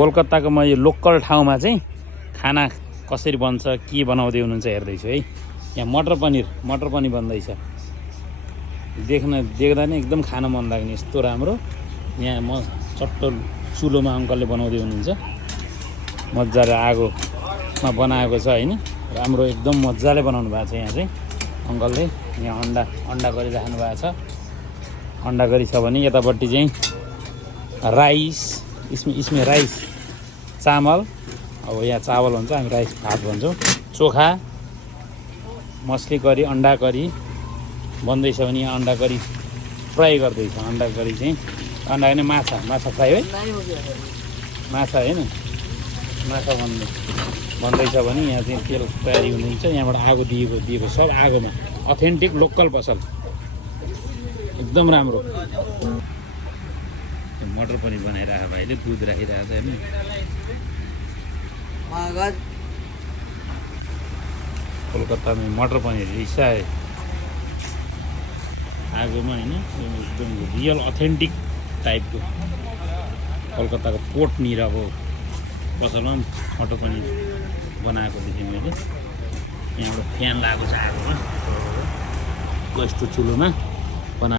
कोलकाताको म यो लोकल ठाउँमा चाहिँ खाना कसरी बन्छ के बनाउँदै हुनुहुन्छ हेर्दैछु है। यहाँ मटर पनिर बन्दैछ। देख्दा नै एकदम खान मन लाग्ने यस्तो राम्रो। यहाँ म चट्टो चुलोमा अङ्कलले बनाउँदै हुनुहुन्छ। मजाले आगोमा बनाएको छ हैन। राम्रो एकदम मजाले बनाउनु भएको छ यहाँ चाहिँ अङ्कलले। यहाँ अन्डा गरिराख्नु भएको छ। अन्डा करी छ भने यतापट्टि चाहिँ राइस इसमें राइस चामल, अब यहाँ चावल भन्छ, हामी राइस भात भन्छौँ। चोखा, मछली करी, अन्डा करी बन्दैछ भने यहाँ अन्डा करी फ्राई गर्दैछ। अन्डा करी चाहिँ अन्डा होइन माछा फ्राई है, माछा होइन माछा बन्दैछ भने यहाँ चाहिँ तेल तयारी हुनुहुन्छ। यहाँबाट आगो दिएको सब आगोमा। अथेन्टिक लोकल पसल एकदम राम्रो। मटर पनिर बनाइरहेको भाइले दुध राखिरहेको छ हेर्नु। कोलकातामा मटर पनिर रिसाए आगोमा होइन, एकदम रियल अथेन्टिक टाइपको कोलकाताको पोर्टनिरको पसलमा मटर पनिर बनाएको देखेँ मैले। यहाँबाट फ्यान लगाएको छ आगोमा, यस्तो चुलोमा।